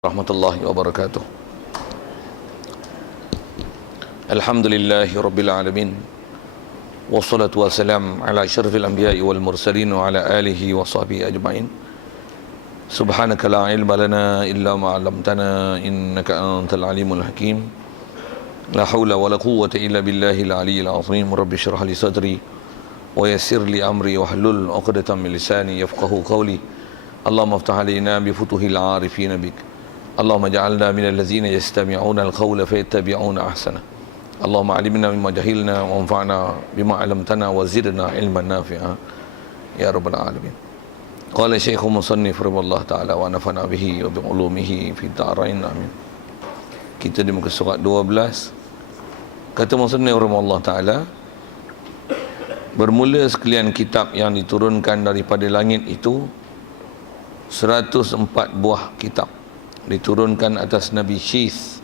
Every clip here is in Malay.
Warahmatullahi wabarakatuh. Alhamdulillahi rabbil alamin. Wassalatu wassalam ala asyrafil anbiya'i wal mursalin wa ala alihi wa sahbihi ajma'in. Subhanaka la ilma lana illa ma 'allamtana innaka antal alimul hakim. La haula wa la quwwata illa billahil aliyyil azim. Rabbi shrah li sadri wa yassir li amri wahlul 'uqdatam min lisani yafqahu qawli. Allahumma iftah 'alaina bi futuhil 'arifin bik. Allahumma ja'alna minal ladzina yastami'una al-qawla fayattabi'una ahsana. Allahumma 'allimna mimma jahilna wa anfa'na bima 'allamtana wa zidna ilman nafi'a ya rabbal alamin. Qala Syekh Musannif rahimahullah ta'ala wa nafa'na bihi wa bi ulumihi fi darain amin. Kita di muka surat 12. Kata Musannif rahimahullah ta'ala, bermula sekalian kitab yang diturunkan daripada langit itu 104 buah kitab diturunkan atas Nabi Syith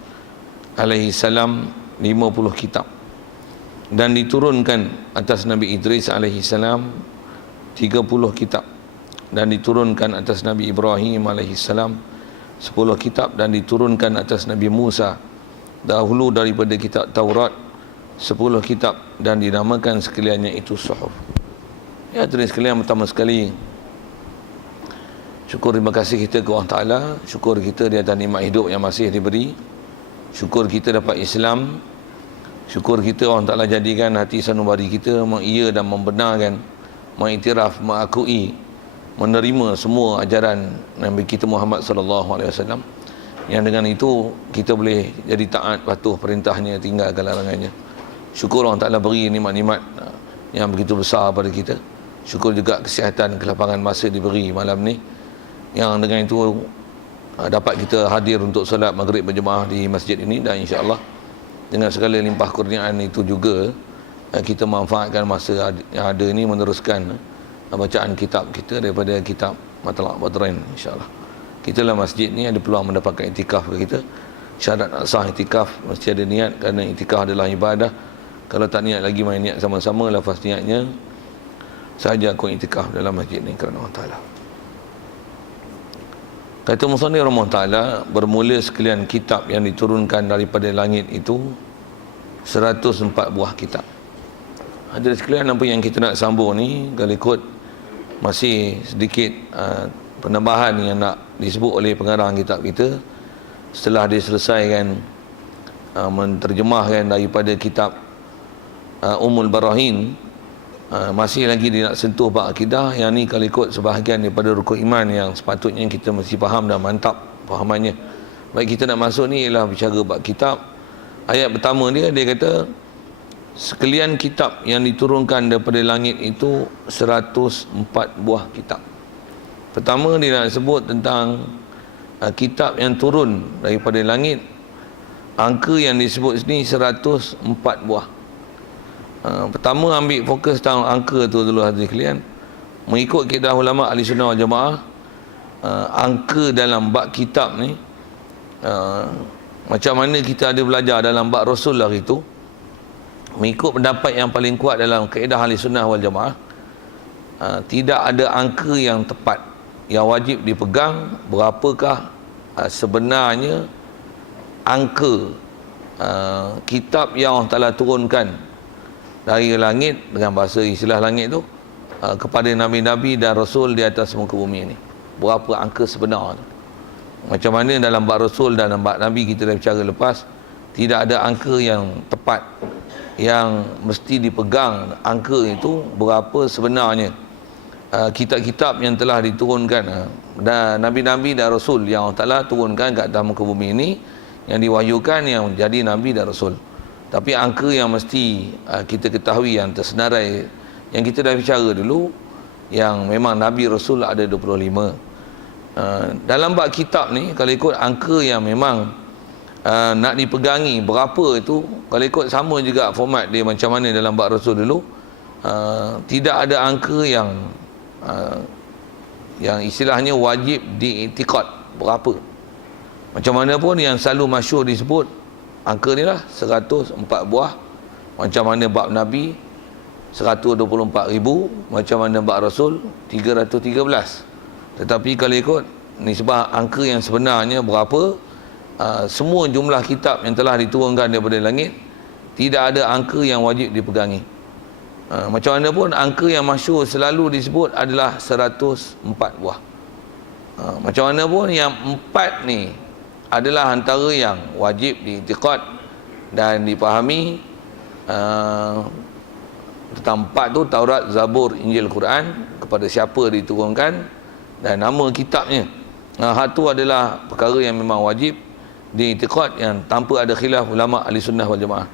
alaihi salam 50 kitab, dan diturunkan atas Nabi Idris alaihi salam 30 kitab, dan diturunkan atas Nabi Ibrahim alaihi salam 10 kitab, dan diturunkan atas Nabi Musa dahulu daripada kitab Taurat 10 kitab, dan dinamakan sekaliannya itu suhuf. Ya, tuan sekalian, pertama sekali syukur, terima kasih kita ke Allah Ta'ala. Syukur kita di atas nikmat hidup yang masih diberi. Syukur kita dapat Islam. Syukur kita Allah Ta'ala jadikan hati sanubari kita mengiya dan membenarkan, mengiktiraf, mengakui, menerima semua ajaran Nabi kita Muhammad SAW, yang dengan itu kita boleh jadi taat, patuh perintahnya, tinggalkan larangannya. Syukur Allah Ta'ala beri nikmat-nikmat yang begitu besar pada kita. Syukur juga kesihatan, kelapangan masa diberi malam ni, yang dengan itu dapat kita hadir untuk solat maghrib berjemaah di masjid ini, dan insya-Allah dengan segala limpah kurniaan itu juga kita manfaatkan masa yang ada ini meneruskan bacaan kitab kita daripada kitab Matlaq Badrain. insya-Allah kita dalam masjid ni ada peluang mendapatkan iktikaf kita. Syarat sah iktikaf mesti ada niat, kerana iktikaf adalah ibadah. Kalau tak niat lagi, main niat sama-sama, lafaz niatnya saja aku iktikaf dalam masjid ni kerana Allah Ta'ala. Kata Musannif rahimahullah ta'ala, bermula sekalian kitab yang diturunkan daripada langit itu 104 buah kitab. Ada sekalian apa yang kita nak sambung ni, kalau ikut masih sedikit penambahan yang nak disebut oleh pengarang kitab kita setelah diselesaikan menterjemahkan daripada kitab Ummul Barahin. Masih lagi dia nak sentuh bab akidah, yang ni kalau ikut sebahagian daripada rukun iman yang sepatutnya kita mesti faham dan mantap fahamannya. Baik, kita nak masuk ni ialah bicara bab kitab. Ayat pertama dia kata sekalian kitab yang diturunkan daripada langit itu 104 buah kitab. Pertama dia nak sebut tentang kitab yang turun daripada langit. Angka yang disebut sini 104 buah. Pertama ambil fokus tentang angka tu dulu hadirin sekalian. Mengikut kaedah ulama ahli sunnah wal jamaah, angka dalam bab kitab ni macam mana kita ada belajar dalam bab Rasul lah itu, mengikut pendapat yang paling kuat dalam kaedah ahli sunnah wal jamaah, tidak ada angka yang tepat yang wajib dipegang. Berapakah sebenarnya angka kitab yang Allah Ta'ala turunkan dari langit, dengan bahasa istilah langit tu, kepada Nabi-Nabi dan Rasul di atas muka bumi ini. Berapa angka sebenar tu? Macam mana dalam bab Rasul dan dalam bab Nabi, kita dah bicara lepas, tidak ada angka yang tepat yang mesti dipegang. Angka itu berapa sebenarnya kitab-kitab yang telah diturunkan dan Nabi-Nabi dan Rasul yang Allah Ta'ala turunkan ke atas muka bumi ini, yang diwahyukan, yang menjadi Nabi dan Rasul. Tapi angka yang mesti kita ketahui, yang tersenarai, yang kita dah bicara dulu, yang memang Nabi Rasul ada 25. Dalam bab kitab ni, kalau ikut angka yang memang nak dipegangi berapa itu, kalau ikut sama juga format dia macam mana dalam bab Rasul dulu, tidak ada angka yang istilahnya wajib diiktikad berapa. Macam mana pun yang selalu masyhur disebut angka ni lah 104 buah. Macam mana bab Nabi 124,000, macam mana bab Rasul 313. Tetapi kalau ikut nisbah angka yang sebenarnya berapa. Semua jumlah kitab yang telah diturunkan daripada langit, tidak ada angka yang wajib dipegangi. Macam mana pun, angka yang masyhur selalu disebut adalah 104 buah. Macam mana pun, yang 4 ni adalah antara yang wajib diiktikad dan dipahami. Tentang 4 tu, Taurat, Zabur, Injil, Quran, kepada siapa diturunkan, dan nama kitabnya. Hal tu adalah perkara yang memang wajib diiktikad, yang tanpa ada khilaf ulama ahli sunnah wal jamaah.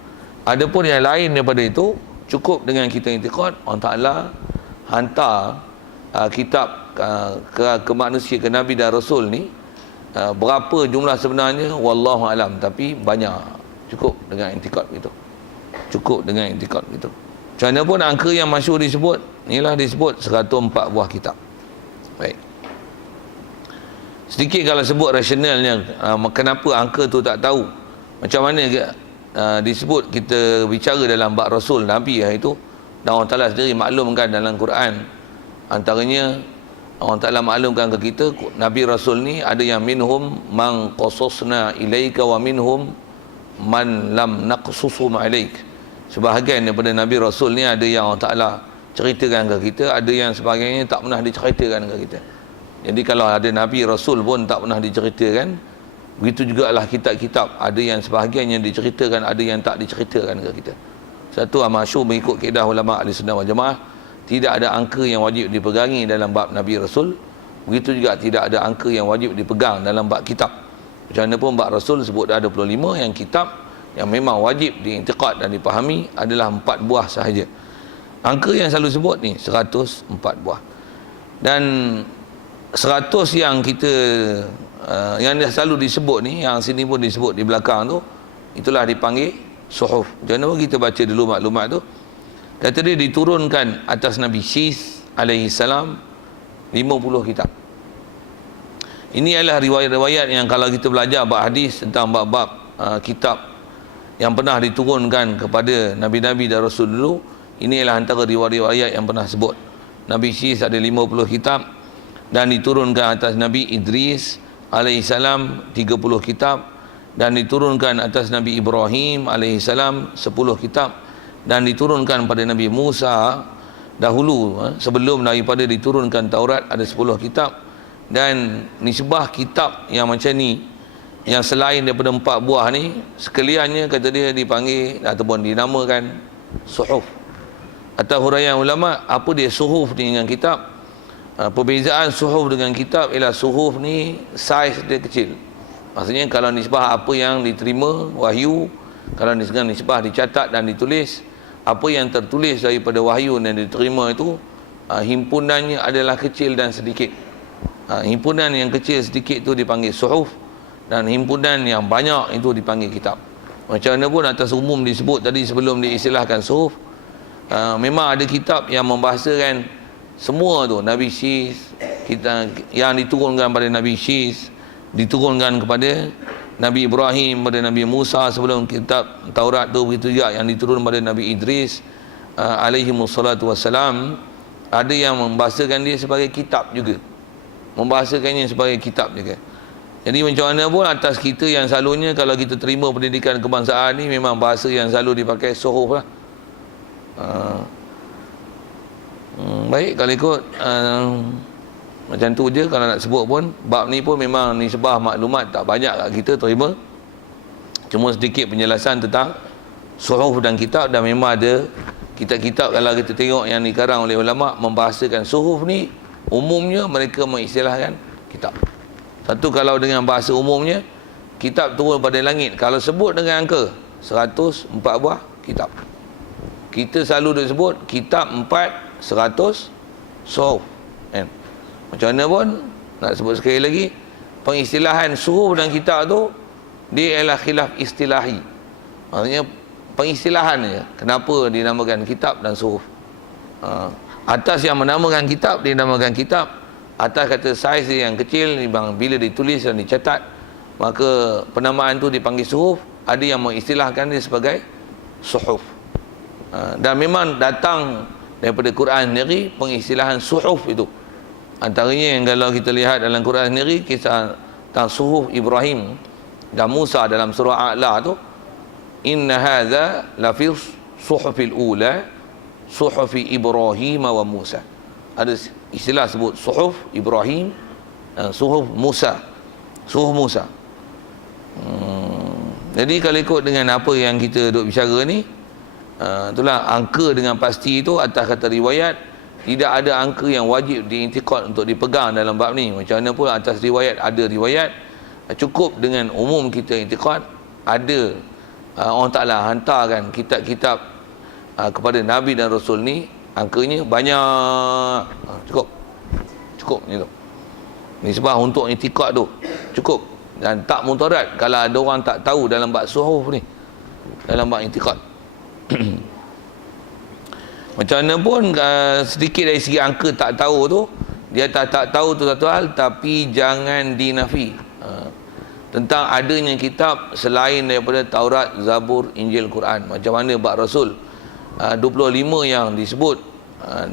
Adapun yang lain daripada itu, cukup dengan kita iktikad Allah Ta'ala hantar kitab ke manusia, ke Nabi dan Rasul ni. Berapa jumlah sebenarnya wallahu alam, tapi banyak. Cukup dengan iktikad gitu. Cukup dengan iktikad gitu. Macam mana pun, angka yang masyhur disebut, inilah disebut 104 buah kitab. Baik. Sedikit kalau sebut rasionalnya, kenapa angka tu tak tahu. Macam mana disebut, kita bicara dalam bab Rasul, Nabi itu, dan Allah Ta'ala sendiri maklumkan dalam Quran. Antaranya, Allah Ta'ala maklumkan ke kita, Nabi Rasul ni ada yang minhum man qasasna ilaika wa minhum man lam naqsusum alaik. Sebahagian daripada Nabi Rasul ni ada yang Allah Ta'ala ceritakan ke kita, ada yang sebagainya tak pernah diceritakan ke kita. Jadi kalau ada Nabi Rasul pun tak pernah diceritakan, begitu jugalah kitab-kitab, ada yang sebahagian yang diceritakan, ada yang tak diceritakan ke kita. Satu masyhur mengikut kaedah ulama ahli sunnah wal jamaah, tidak ada angka yang wajib dipegangi dalam bab Nabi Rasul. Begitu juga tidak ada angka yang wajib dipegang dalam bab kitab. Macam mana pun bab Rasul sebut ada 25, yang kitab yang memang wajib diiktikad dan dipahami adalah 4 buah sahaja. Angka yang selalu sebut ni 104 buah. Dan 100 yang kita yang dah selalu disebut ni, yang sini pun disebut di belakang tu, itulah dipanggil suhuf. Macam mana kita baca dulu maklumat tu. Kata dia diturunkan atas Nabi Syis alaihi salam 50 kitab. Ini adalah riwayat-riwayat yang kalau kita belajar bab hadis tentang bab-bab kitab yang pernah diturunkan kepada Nabi-Nabi dan Rasul dulu, ini adalah antara riwayat-riwayat yang pernah sebut. Nabi Syis ada 50 kitab, dan diturunkan atas Nabi Idris alaihissalam 30 kitab, dan diturunkan atas Nabi Ibrahim alaihissalam 10 kitab, dan diturunkan pada Nabi Musa dahulu sebelum daripada diturunkan Taurat ada 10 kitab. Dan nisbah kitab yang macam ni, yang selain daripada 4 buah ni, sekaliannya kata dia dipanggil ataupun dinamakan suhuf. Atas huraian ulama, apa dia suhuf ni dengan kitab? Perbezaan suhuf dengan kitab ialah suhuf ni saiz dia kecil. Maksudnya kalau nisbah apa yang diterima wahyu, kalau nisbah dicatat dan ditulis, apa yang tertulis daripada wahyu yang diterima itu, himpunannya adalah kecil dan sedikit. Himpunan yang kecil sedikit itu dipanggil suhuf, dan himpunan yang banyak itu dipanggil kitab. Macam mana pun, atas umum disebut tadi sebelum diistilahkan suhuf, memang ada kitab yang membahasakan semua tu. Nabi Syis, kita yang diturunkan pada Nabi Syis, diturunkan kepada Nabi Ibrahim, pada Nabi Musa sebelum kitab Taurat tu. Begitu juga yang diturunkan pada Nabi Idris alaihi wassalatu wassalam, ada yang membahasakan dia sebagai kitab juga, membahasakannya sebagai kitab juga. Jadi macam mana pun, atas kita yang selalunya kalau kita terima pendidikan kebangsaan ni, memang bahasa yang selalu dipakai suhuf lah. Baik, kalau ikut macam tu je. Kalau nak sebut pun, bab ni pun memang nisbah maklumat tak banyak kat kita terima, cuma sedikit penjelasan tentang suhuf dan kitab. Dan memang ada kitab-kitab, kalau kita tengok yang dikarang oleh ulama, membahasakan suhuf ni, umumnya mereka mengistilahkan kitab. Satu, kalau dengan bahasa umumnya, kitab turun pada langit, kalau sebut dengan angka 104 buah kitab, kita selalu disebut kitab 4, 100 suhuf kan? Macam mana pun, nak sebut sekali lagi, pengistilahan suhuf dan kitab tu, dia ialah khilaf istilahi. Maksudnya pengistilahan je, kenapa dinamakan kitab dan suhuf. Atas yang menamakan kitab, dinamakan kitab. Atas kata saiz yang kecil, bila ditulis dan dicatat, maka penamaan tu dipanggil suhuf. Ada yang mengistilahkan dia sebagai suhuf. Dan memang datang daripada Quran sendiri pengistilahan suhuf itu. Antaranya yang kalau kita lihat dalam Quran sendiri, kisah tentang suhuf Ibrahim dan Musa dalam surah A'la tu, inna hadza la fi suhufil ula suhufi Ibrahim wa Musa. Ada istilah sebut suhuf Ibrahim dan suhuf Musa. Suhuf Musa. Jadi kalau ikut dengan apa yang kita duk bicara ni, itulah angka dengan pasti itu atas kata riwayat. Tidak ada angka yang wajib diintikad untuk dipegang dalam bab ni. Macam mana pun atas riwayat, ada riwayat. Cukup dengan umum kita intikad. Ada Allah Ta'ala hantarkan kitab-kitab kepada Nabi dan Rasul ni, angkanya banyak. Cukup ni tu. Ni sebab untuk intikad tu cukup. Dan tak mudarat kalau ada orang tak tahu dalam bab suhuf ni, dalam bab intikad. Macam mana pun sedikit dari segi angka tak tahu tu, dia tak tahu tu satu hal, tapi jangan dinafi tentang adanya kitab selain daripada Taurat, Zabur, Injil, Quran. Macam mana bab Rasul 25 yang disebut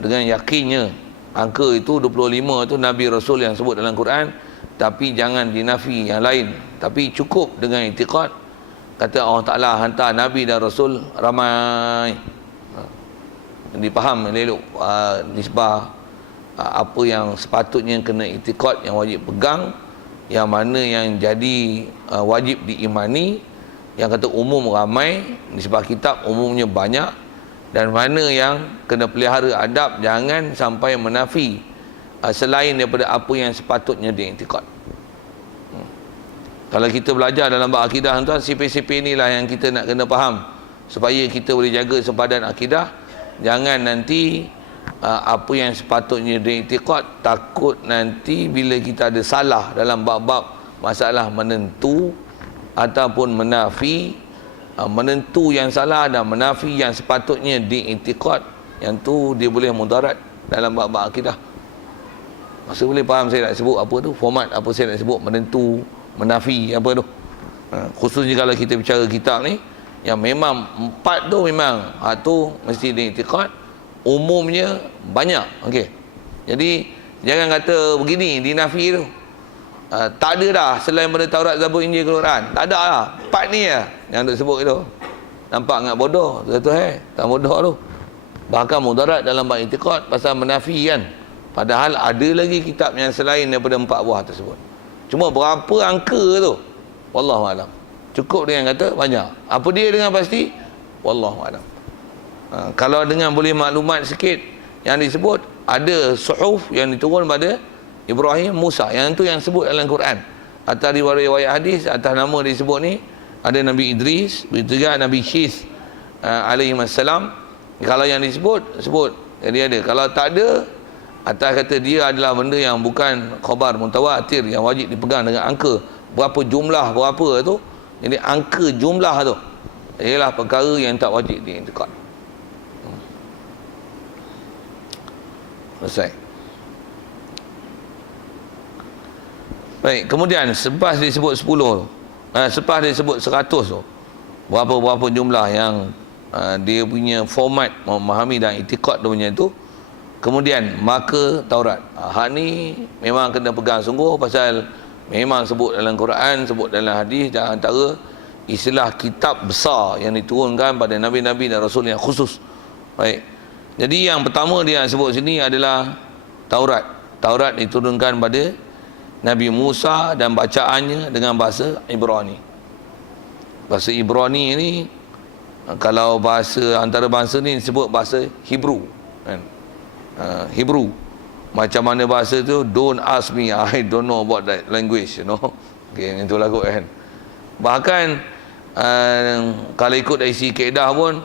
dengan yakinnya angka itu 25 tu Nabi Rasul yang sebut dalam Quran, tapi jangan dinafi yang lain. Tapi cukup dengan i'tiqad kata Allah Ta'ala hantar Nabi dan Rasul ramai. Dipaham elok nisbah apa yang sepatutnya kena i'tiqad, yang wajib pegang, yang mana yang jadi wajib diimani, yang kata umum ramai, nisbah kitab umumnya banyak, dan mana yang kena pelihara adab, jangan sampai menafi selain daripada apa yang sepatutnya diiktikad. Kalau kita belajar dalam bab akidah tuan, sipir-sipir inilah yang kita nak kena faham supaya kita boleh jaga sempadan akidah. Jangan nanti apa yang sepatutnya diiktikad, takut nanti bila kita ada salah dalam bab-bab masalah menentu ataupun menafi, menentu yang salah dan menafi yang sepatutnya diiktikad, yang tu dia boleh mudarat dalam bab-bab akidah. Maksud boleh faham saya nak sebut apa tu, format apa saya nak sebut, menentu, menafi apa tu. Khususnya kalau kita bicara kitab ni yang memang empat tu memang tu mesti diiktikad, umumnya banyak. Okey. Jadi jangan kata begini dinafi tu. Tak ada dah selain pada Taurat, Zabur, Injil, Quran. Tak ada lah. Empat ni lah yang duk sebut itu. Nampak enggak bodoh? Kata tak bodoh tu. Bahkan mudarat dalam bab i'tiqad pasal menafi kan. Padahal ada lagi kitab yang selain daripada empat buah tersebut. Cuma berapa angka tu? Wallahu a'lam. Cukup dengan kata banyak. Apa dia dengan pasti? Wallahu a'lam. Kalau dengan boleh maklumat sikit yang disebut, ada suhuf yang diturun pada Ibrahim, Musa, yang itu yang sebut dalam Quran. Atas riwayat hadis, atas nama disebut ni ada Nabi Idris, begitu juga Nabi Syis alaihi wassalam. Kalau yang disebut, sebut. Jadi ada. Kalau tak ada, atas kata dia adalah benda yang bukan khabar mutawatir yang wajib dipegang dengan angka berapa jumlah berapa tu. Jadi angka jumlah tu ialah perkara yang tak wajib diiktikad. Selesai. Baik, kemudian selepas disebut 10 selepas disebut 100 tu, berapa jumlah yang dia punya format memahami dan iktikad dia punya itu. Kemudian maka Taurat, hak ni memang kena pegang sungguh pasal memang sebut dalam Quran, sebut dalam hadis, dan antara istilah kitab besar yang diturunkan pada Nabi-Nabi dan Rasul yang khusus. Baik. Jadi yang pertama dia sebut sini adalah Taurat. Taurat diturunkan pada Nabi Musa dan bacaannya dengan bahasa Ibrani. Bahasa Ibrani ni, kalau bahasa antara bangsa ni disebut bahasa Hebrew kan? Hebrew. Macam mana bahasa tu, don't ask me, I don't know about that language, you know. Okay, itulah kot kan. Bahkan kalau ikut dari segi kaedah pun,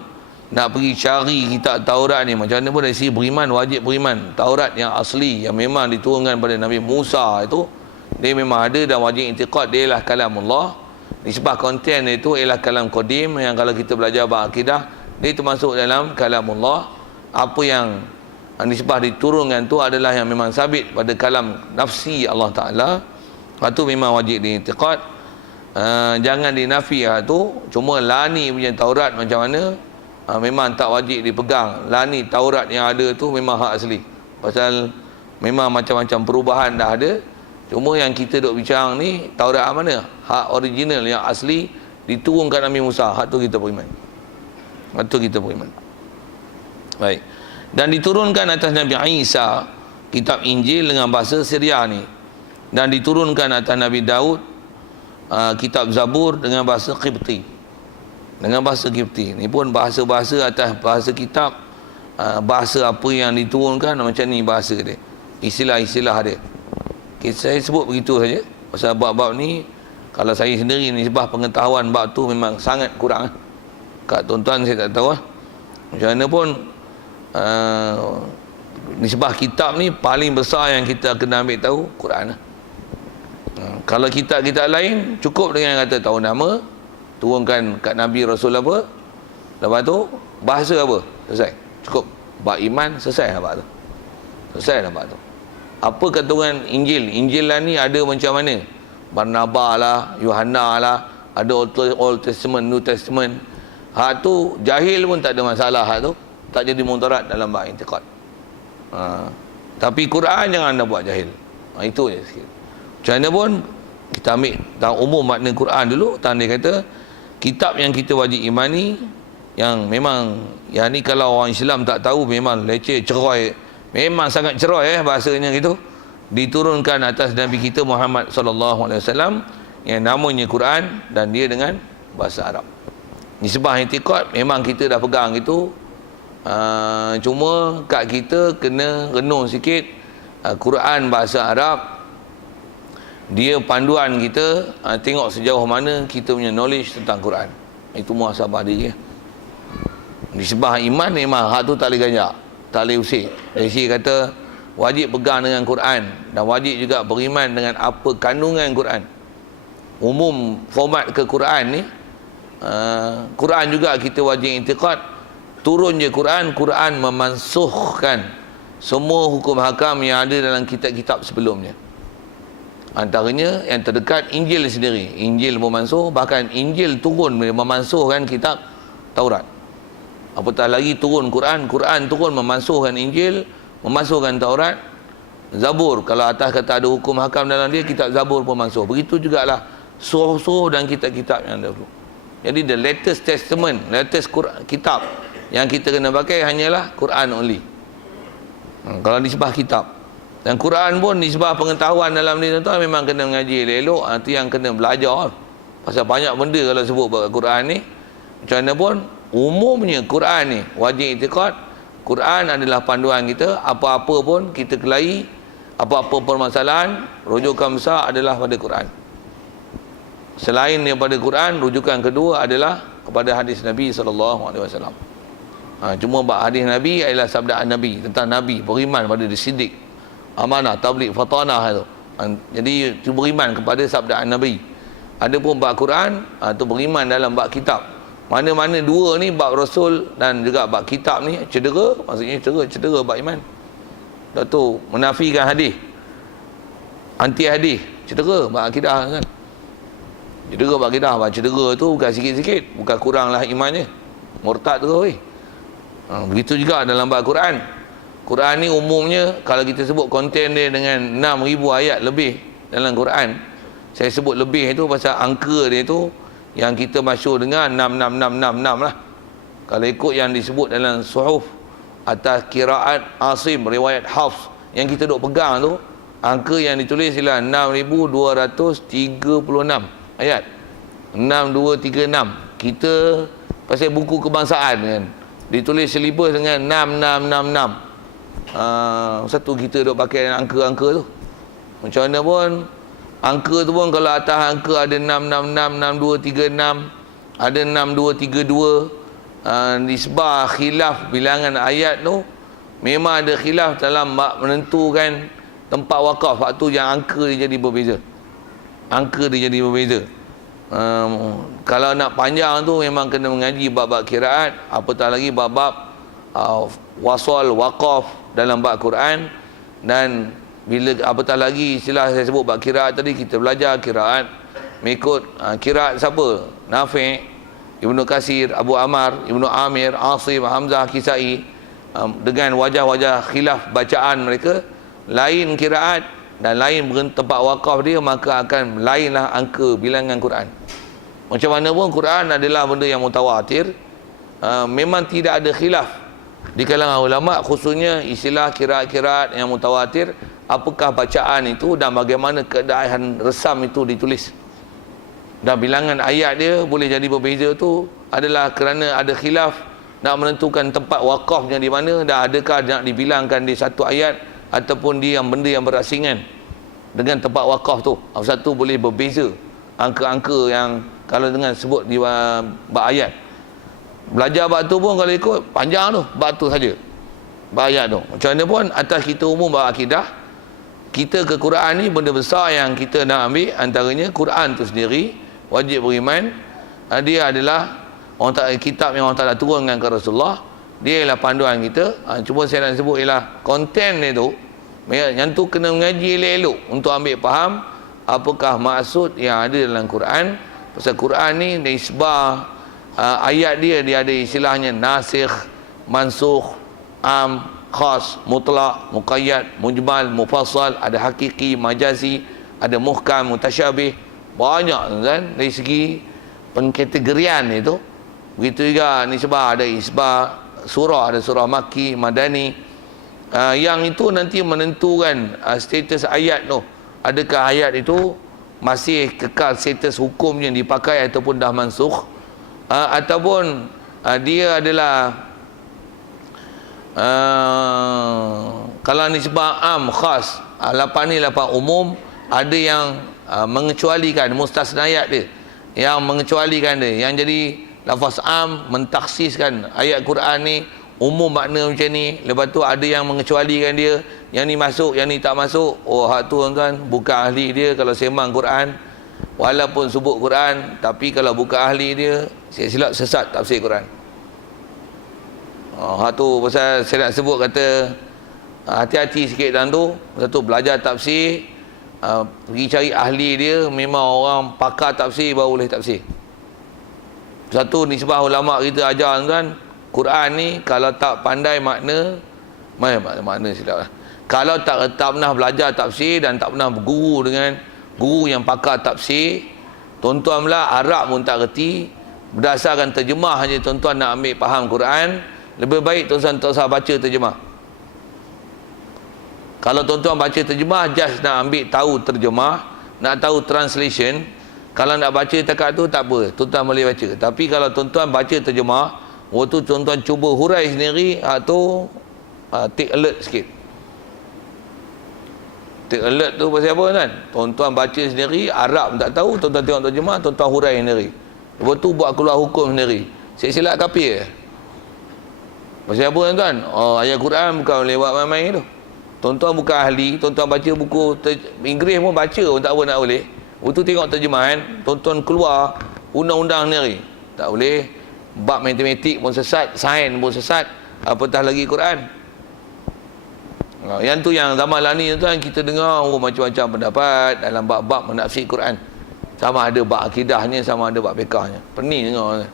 nak pergi cari kitab Taurat ni macam mana pun dari segi beriman, wajib beriman. Taurat yang asli yang memang diturunkan pada Nabi Musa itu, dia memang ada dan wajib i'tiqad dia ialah kalamullah. Nisbah konten itu ialah kalam qadim, yang kalau kita belajar bab akidah dia termasuk dalam kalamullah. Apa yang nisbah diturunkan tu adalah yang memang sabit pada kalam nafsi Allah Ta'ala. Itu memang wajib diiktikad. Jangan dinafi tu. Cuma lani punya Taurat macam mana, memang tak wajib dipegang. Lani Taurat yang ada tu memang hak asli. Pasal memang macam-macam perubahan dah ada. Cuma yang kita duk bincang ni, Taurat mana? Hak original yang asli diturunkan Nabi Musa. Hak tu kita beriman. Hak tu kita beriman. Baik. Dan diturunkan atas Nabi Isa kitab Injil dengan bahasa Syria ni. Dan diturunkan atas Nabi Daud kitab Zabur dengan bahasa Qibti. Dengan bahasa Qibti. Ni pun bahasa-bahasa atas bahasa kitab, bahasa apa yang diturunkan macam ni bahasa dia. Istilah-istilah dia. Okay, saya sebut begitu saja. Pasal bab-bab ni, kalau saya sendiri nisbah pengetahuan bab tu memang sangat kurang. Kat tuan-tuan saya tak tahu lah. Macam mana pun nisbah kitab ni paling besar yang kita kena ambil tahu Quran lah. Kalau kitab-kitab lain cukup dengan kata tahu nama, turunkan kat Nabi Rasul apa, lepas tu bahasa apa, selesai, cukup. Bab iman selesai lah bab tu. Selesai lah bab tu. Apa kandungan Injil? Injil lah ni ada macam mana? Barnabas lah, Yohana lah, ada Old Testament, New Testament. Hak tu jahil pun tak ada masalah, hak tu tak jadi muntarat dalam bab i'tiqad. Tapi Quran jangan anda buat jahil. Itu je sikit. Macam mana pun kita ambil tahu umum makna Quran dulu. Tanda kata kitab yang kita wajib imani, yang memang yang ni kalau orang Islam tak tahu memang leceh, cerai, memang sangat cerai bahasanya gitu. Diturunkan atas Nabi kita Muhammad sallallahu alaihi wasallam yang namanya Quran, dan dia dengan bahasa Arab. Nisbah i'tiqad memang kita dah pegang gitu. Cuma kat kita kena renung sikit. Quran bahasa Arab, dia panduan kita, tengok sejauh mana kita punya knowledge tentang Quran. Itu muhasabah diri. Nisbah iman memang hak tu tak boleh ganyak, tak boleh usik. Dari sini kata wajib pegang dengan Quran, dan wajib juga beriman dengan apa kandungan Quran. Umum format ke Quran ni, Quran juga kita wajib i'tiqad. Turun je Quran, Quran memansuhkan semua hukum hakam yang ada dalam kitab-kitab sebelumnya. Antaranya yang terdekat Injil sendiri. Injil memansuh, bahkan Injil turun memansuhkan kitab Taurat. Apatah lagi turun Quran, Quran turun memansuhkan Injil, memansuhkan Taurat. Zabur, kalau atas kata ada hukum hakam dalam dia, kitab Zabur pun mansuh. Begitu jugalah suruh-suruh dan kitab-kitab yang dahulu. Jadi the latest testament, latest Quran, kitab yang kita kena pakai hanyalah Quran only. Kalau nisbah kitab. Dan Quran pun nisbah pengetahuan dalam ni tuan-tuan, memang kena mengaji elok. Itu yang kena belajar. Pasal banyak benda kalau sebut pada Quran ni. Macam mana pun umumnya Quran ni wajib i'tiqad. Quran adalah panduan kita. Apa-apa pun kita kelahi, apa-apa permasalahan, rujukan besar adalah pada Quran. Selain daripada Quran, rujukan kedua adalah kepada hadis Nabi SAW. Cuma hadis Nabi adalah sabda Nabi tentang Nabi, beriman pada Siddiq, amanah, tabligh, fatanah itu. Jadi itu beriman kepada sabda Nabi. Ada pun bab Quran, itu beriman dalam bab kitab. Mana-mana dua ni, bab Rasul dan juga bab kitab ni cedera, maksudnya cedera bab iman. Dah tu menafikan hadis, anti hadis, cedera bab akidah kan. Cedera bab akidah, bab cedera tu bukan sikit-sikit, bukan kuranglah imannya, murtad tu weh. Begitu juga dalam bab Quran. Quran ni umumnya kalau kita sebut konten dia dengan 6,000 ayat lebih dalam Quran. Saya sebut lebih itu pasal angka dia tu yang kita masyhur dengar 66666 lah. Kalau ikut yang disebut dalam suhuf atas qiraat Asim, riwayat Hafs yang kita duk pegang tu, angka yang ditulis ialah 6,236 ayat. 6236. Kita pasal buku kebangsaan kan, ditulis silibus dengan 6666. Satu kita duk pakai angka-angka tu. Macam mana pun angka tu pun kalau atas angka ada 666, 6236, ada 6232, nisbah khilaf bilangan ayat tu memang ada khilaf dalam menentukan tempat wakaf. Waktu yang angka dia jadi berbeza. Angka dia jadi berbeza. Kalau nak panjang tu memang kena mengaji bab-bab qiraat, apatah lagi bab-bab wasal, waqaf dalam bab Quran. Dan bila apatah lagi istilah saya sebut bab qiraat tadi, kita belajar qiraat mengikut qiraat siapa? Nafi', Ibnu Kasir, Abu Amar, Ibnu Amir, Asim, Hamzah, Kisai, dengan wajah-wajah khilaf bacaan mereka. lain kiraat dan lain tempat wakaf dia, maka akan lainlah angka bilangan Quran. Macam mana pun Quran adalah benda yang mutawatir. Memang tidak ada khilaf di kalangan ulama, khususnya istilah kiraat-kiraat yang mutawatir, apakah bacaan itu dan bagaimana keadaan resam itu ditulis. Dan bilangan ayat dia boleh jadi berbeza tu adalah kerana ada khilaf nak menentukan tempat wakafnya di mana, dan adakah nak dibilangkan di satu ayat ataupun di yang benda yang berasingan dengan tempat wakaf tu. Satu boleh berbeza angka-angka yang kalau dengan sebut di bab ayat. Belajar bab tu pun kalau ikut panjang tu, bab tu saja, bab ayat tu. Macam mana pun atas kita umum bab akidah, kita ke Quran ni benda besar yang kita nak ambil. Antaranya Quran tu sendiri wajib beriman. Dia adalah kitab yang orang Ta'ala turunkan ke Rasulullah. Dia ialah panduan kita. Cuma saya nak sebut ialah konten dia tu, yang tu kena mengaji elok-elok untuk ambil faham apakah maksud yang ada dalam Quran. Pasal Quran ni nisbah ayat dia ada istilahnya nasikh, mansukh, am, khas, mutlak, muqayyad, mujmal, mufassal, ada hakiki, majazi, ada muhkam, mutasyabih. Banyak kan dari segi pengkategorian itu. Begitu juga nisbah, ada isbah surah, ada surah Makki, Madani. Yang itu nanti menentukan status ayat tu. Adakah ayat itu masih kekal status hukum yang dipakai ataupun dah mansukh, ataupun dia adalah kalau nisbah am, khas, lapan ni lapan umum, ada yang mengecualikan mustasnayat dia, yang mengecualikan dia, yang jadi lafaz am mentaksiskan ayat Quran ni umum makna macam ni. Lepas tu ada yang mengecualikan dia, yang ni masuk, yang ni tak masuk. Oh, hak tu tuan-tuan bukan ahli dia kalau sembang Quran, walaupun sebut Quran, tapi kalau bukan ahli dia, silap sesat tafsir Quran. Hak tu pasal saya nak sebut kata hati-hati sikit dalam tu. Pasal tu belajar tafsir, pergi cari ahli dia, memang orang pakar tafsir baru boleh tafsir. Satu nisbah ulama kita ajar kan, Quran ni kalau tak pandai makna, makna silap lah. Kalau tak pernah belajar tafsir dan tak pernah berguru dengan guru yang pakar tafsir, tuan-tuan pula Arab pun tak reti, berdasarkan terjemah hanya tuan-tuan nak ambil faham Quran, lebih baik tuan-tuan tak usah baca terjemah. Kalau tuan-tuan baca terjemah, just nak ambil tahu terjemah, nak tahu translation. Kalau nak baca takat tu tak apa, tuan-tuan boleh baca. Tapi kalau tuan-tuan baca terjemah, waktu tuan-tuan cuba hurai sendiri, tu take alert sikit. Take alert tu pasal apa kan? Tuan-tuan baca sendiri, Arab tak tahu, tuan-tuan tengok terjemah, tuan-tuan hurai sendiri. Lepas tu buat keluar hukum sendiri. Silap kafir. Pasal apa tuan-tuan? Ayat Quran bukan lewat main-main tu. Tuan-tuan bukan ahli, tuan-tuan baca buku Inggeris pun baca pun tak apa nak boleh. Waktu tengok terjemahan, tuan-tuan keluar undang-undang sendiri. Tak boleh. Bab matematik pun sesat, sains pun sesat, apatah lagi Quran. Yang tu yang zaman lah ni tuan, kita dengar macam-macam pendapat dalam bab-bab menafsir Quran. Sama ada bab akidahnya, sama ada bab fiqahnya. Pening dengar.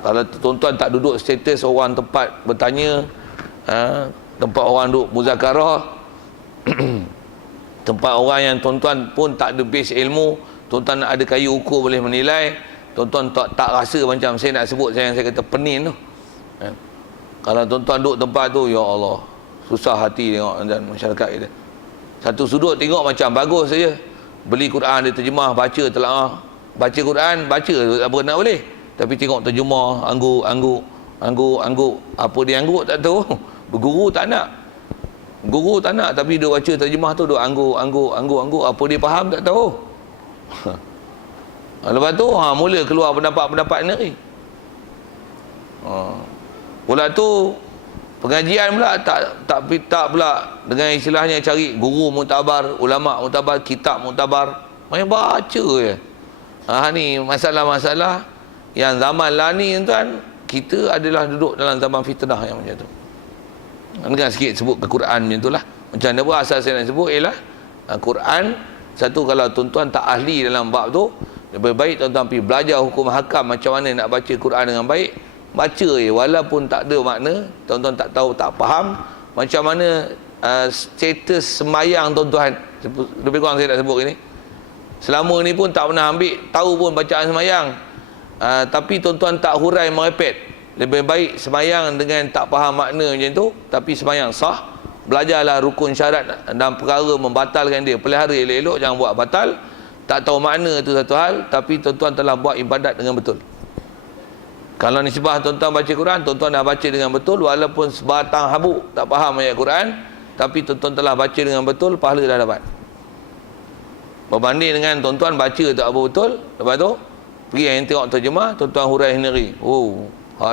Kalau tuan-tuan tak duduk status orang tempat bertanya, tempat orang duduk muzakarah, tempat orang yang tuan-tuan pun tak ada base ilmu, tuan-tuan nak ada kayu ukur boleh menilai, tuan-tuan tak rasa macam saya nak sebut, saya kata pening tu. Kalau tuan-tuan duduk tempat tu, ya Allah, susah hati tengok dan masyarakat kita. Satu sudut tengok macam bagus saja, beli Quran dia terjemah, baca telaah, baca Quran, baca apa nak boleh, tapi tengok terjemah angguk, apa dia angguk tak tahu. Berguru tak nak, guru tak nak, tapi dia baca terjemah tu, dia angguk, apa dia faham tak tahu. Lepas tu mula keluar pendapat-pendapat ni. Pula tu pengajian pula tak pula dengan istilahnya cari guru muktabar, ulama muktabar, kitab muktabar, main baca je. Ni masalah-masalah yang zaman lah ni tuan, kita adalah duduk dalam zaman fitnah yang macam tu. Dengan sikit sebut ke Quran macam itulah. Macam mana pun asal saya nak sebut ialah Quran, satu kalau tuan-tuan tak ahli dalam bab tu, lebih baik tuan-tuan pergi belajar hukum hakam macam mana nak baca Quran dengan baik. Baca je, walaupun tak ada makna, tuan-tuan tak tahu, tak faham, macam mana status sembahyang tuan-tuan. Lebih kurang saya nak sebut ini. Selama ni pun tak pernah ambil tahu pun bacaan sembahyang. Tapi tuan-tuan tak hurai merepet. Lebih baik sembahyang dengan tak faham makna macam tu, tapi sembahyang sah. Belajarlah rukun syarat dan perkara membatalkan dia. Pelihara elok-elok, jangan buat batal. Tak tahu makna tu satu hal, tapi tuan-tuan telah buat ibadat dengan betul. Kalau nisbah tuan-tuan baca Quran, tuan-tuan dah baca dengan betul, walaupun sebatang habuk tak faham ayat Quran, tapi tuan-tuan telah baca dengan betul, pahala dah dapat. Berbanding dengan tuan-tuan baca tak apa betul, lepas tu pergi yang tengok terjemah, tuan-tuan hurai sendiri. Oh,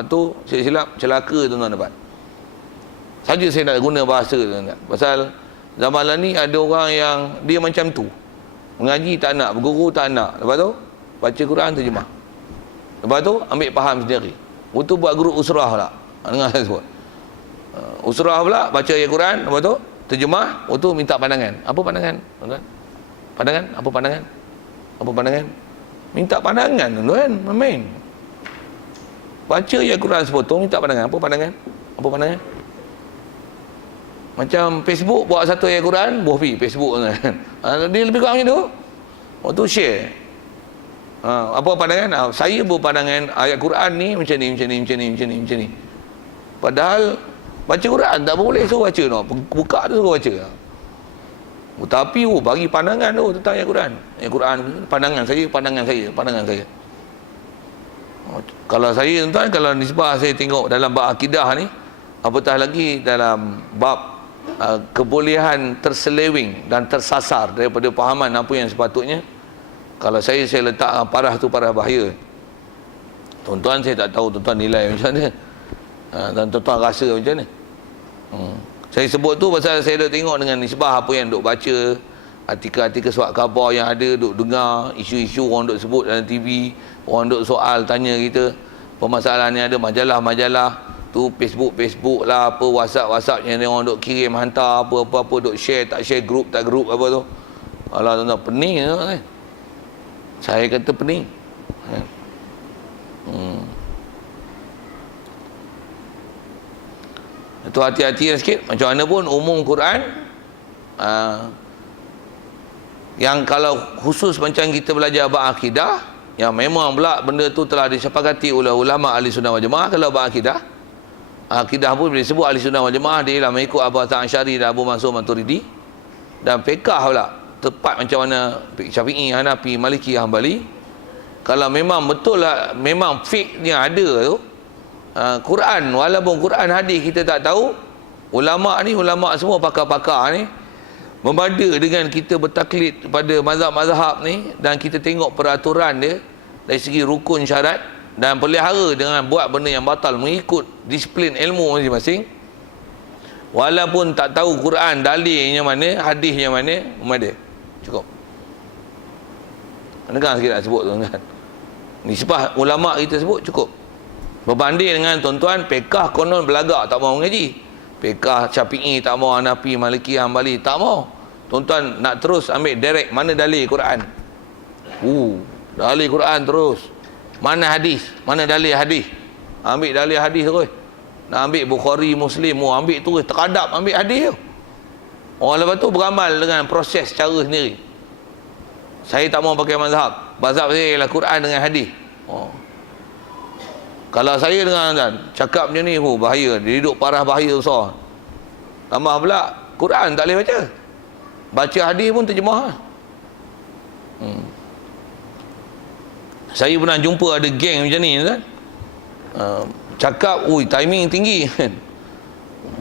tu silap celaka tuan-tuan dapat. Saja saya nak guna bahasa tuan-tuan. Pasal zaman ni ada orang yang dia macam tu. Mengaji tak nak, berguru tak nak. Lepas tu baca Quran terjemah. Lepas tu ambil faham sendiri. Itu buat grup usrah pula. Dengar saya sebut. Usrah pula baca ayat Quran, lepas tu terjemah, itu minta pandangan. Apa pandangan? Tuan-tuan? Pandangan? Apa pandangan? Apa pandangan? Minta pandangan tuan-tuan, main. Baca ayat Quran sepotong, minta pandangan. Apa pandangan? Apa pandangan? Macam Facebook buat satu ayat Quran, buah pi Facebook kan. Dia lebih kurang macam tu. Waktu share. Apa pandangan? Saya berpandangan ayat Quran ni macam ni, macam ni, macam ni, macam ni, macam ni. Padahal baca Quran tak boleh suruh baca no. Buka tu suruh baca. Tapi bagi pandangan tu tentang ayat Quran. Ayat Quran pandangan saya, pandangan saya, pandangan saya. Kalau saya tuan, kalau nisbah saya tengok dalam bab akidah ni, apatah lagi dalam bab kebolehan terselewing dan tersasar daripada pahaman apa yang sepatutnya, kalau saya letak parah tu parah bahaya. Tuan-tuan saya tak tahu tuan-tuan nilai macam mana, dan tuan-tuan rasa macam mana. Saya sebut tu pasal saya dah tengok dengan nisbah apa yang duk baca, artikel-artikel surat khabar yang ada, duk dengar isu-isu orang duk sebut dalam TV, orang duk soal tanya kita. Permasalahan ni ada majalah-majalah tu, Facebook lah, apa WhatsApp yang orang duk kirim hantar apa-apa duk share tak share, grup tak grup apa tu. Alah tuan-tuan, pening kan. Saya kata pening. Itu hati-hati sikit. Macam mana pun umum Quran, yang kalau khusus macam kita belajar bab akidah, yang memang pula benda tu telah disepakati oleh ulama ahli sunnah wal jamaah. Kalau bab akidah pun bila disebut ahli sunnah wal jamaah, dia ialah mengikut Abu Hasan Asy'ari dan Abu Mansur Maturidi. Dan fiqh pula tepat macam mana Syafi'i, Hanafi, Maliki, Hanbali. Kalau memang betul lah, memang fiqh yang ada tu, Quran, walaupun Quran hadis kita tak tahu, ulama ni, ulama semua pakar-pakar ni membada dengan kita bertaklid pada mazhab-mazhab ni, dan kita tengok peraturan dia dari segi rukun syarat, dan pelihara dengan buat benda yang batal mengikut disiplin ilmu masing-masing. Walaupun tak tahu Quran dalilnya mana, hadisnya mana, cukup. Dengar sikit nak sebut tuan-tuan. Nisbah ulama kita sebut cukup. Berbanding dengan tuan-tuan, fiqh konon belagak tak mau mengaji. Fiqh Syafi'i tak mau, Hanafi, Maliki, Hanbali tak mau. Tuan-tuan nak terus ambil direct mana dalil Quran. Dalil Quran terus. Mana hadis? Mana dalil hadis? Ambil dalil hadis terus. Nak ambil Bukhari, Muslim, ambil terus terhadap ambil hadis tu. Orang lepas tu beramal dengan proses cara sendiri. Saya tak mau pakai mazhab. Mazhab saya ialah Quran dengan hadis. Kalau saya dengan cakap macam ni, bahaya. Dia duduk parah, bahaya besar. Tambah pula Quran tak boleh baca. Baca hadis pun terjemah. Saya pernah jumpa ada geng macam ni kan. Cakap, timing tinggi.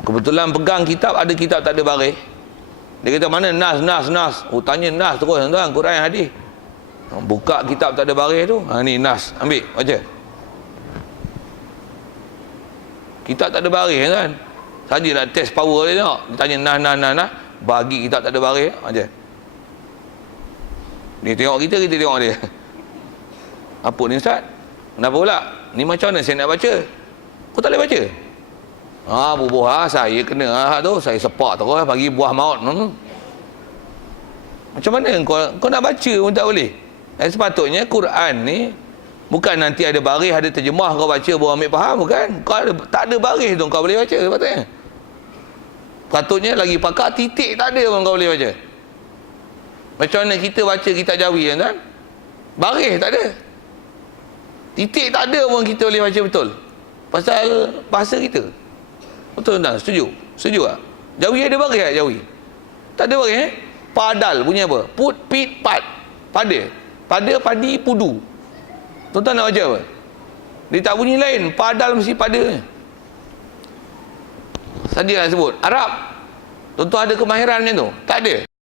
Kebetulan pegang kitab, ada kitab tak ada baris. Dia kata mana nas. Tanya nas terus tuan, Quran hadis. Buka kitab tak ada baris tu, ni nas, ambil baca. Kitab tak ada baris kan. Saja nak test power dia tengok. Dia tanya nah. Bagi kitab tak ada baris aja. Dia tengok kita tengok dia. Apa ni ustaz? Kenapa pula? Ni macam mana saya nak baca? Kau tak boleh baca? Bubuh saya kena tu, saya sepak terus bagi buah maut. Macam mana kau nak baca pun tak boleh. Sepatutnya Quran ni bukan nanti ada baris, ada terjemah kau baca baru ambil faham, bukan. Kau tak ada baris tu kau boleh baca sepatutnya. Patutnya lagi pakar, titik tak ada pun kau boleh baca. Macam mana kita baca kitab Jawi kan? Baris tak ada. Titik tak ada pun kita boleh baca betul. Pasal bahasa kita. Betul tak? Setuju? Setuju tak? Jawi ada baris tak Jawi? Tak ada baris Padal bunyi apa? Put, pit, pad. Pada. Pada, padi, pudu. Tuan-tuan nak baca apa? Dia tak bunyi lain. Padal mesti pada. Tadi lah sebut. Arab. Tuan-tuan ada kemahiran macam tu? Tak ada.